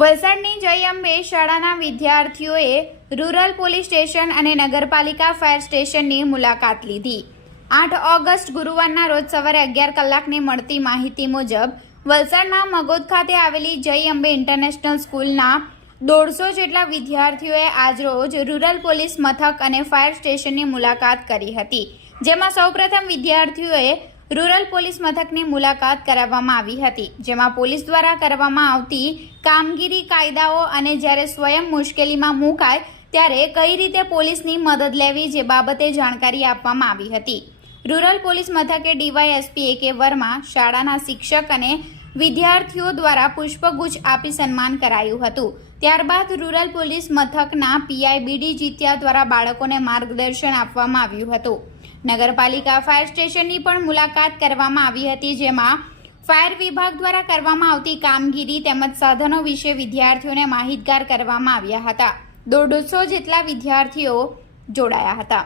વલસાડની જય અંબે શાળાના વિદ્યાર્થીઓએ રૂરલ પોલીસ સ્ટેશન અને નગરપાલિકા ફાયર સ્ટેશનની મુલાકાત લીધી. આઠ ઓગસ્ટ ગુરુવારના રોજ સવારે અગિયાર કલાકની મળતી માહિતી મુજબ, વલસાડના મગોદ ખાતે આવેલી જય અંબે ઇન્ટરનેશનલ સ્કૂલના દોઢસો જેટલા વિદ્યાર્થીઓએ આજરોજ રૂરલ પોલીસ મથક અને ફાયર સ્ટેશનની મુલાકાત કરી હતી, જેમાં સૌપ્રથમ વિદ્યાર્થીઓએ રૂરલ પોલીસ મથકની મુલાકાત કરાવવામાં આવી હતી, જેમાં પોલીસ દ્વારા કરવામાં આવતી કામગીરી કાયદાઓ અને જ્યારે સ્વયં મુશ્કેલીમાં મુકાય, ત્યારે કઈ રીતે પોલીસની મદદ લેવી જે બાબતે જાણકારી આપવામાં આવી હતી. રૂરલ પોલીસ મથકે ડીવાયએસપી એ કે વર્મા શાળાના શિક્ષક અને વિદ્યાર્થીઓ દ્વારા પુષ્પગુચ્છ આપી સન્માન કરાયું હતું. ત્યારબાદ રૂરલ પોલીસ મથકના પીઆઈ બીડી જીત્યા દ્વારા બાળકોને માર્ગદર્શન આપવામાં આવ્યું હતું. નગરપાલિકા ફાયર સ્ટેશનની પણ મુલાકાત કરવામાં આવી હતી, જેમાં ફાયર વિભાગ દ્વારા કરવામાં આવતી કામગીરી તેમજ સાધનો વિશે વિદ્યાર્થીઓને માહિતગાર કરવામાં આવ્યા હતા. દોઢસો જેટલા વિદ્યાર્થીઓ જોડાયા હતા.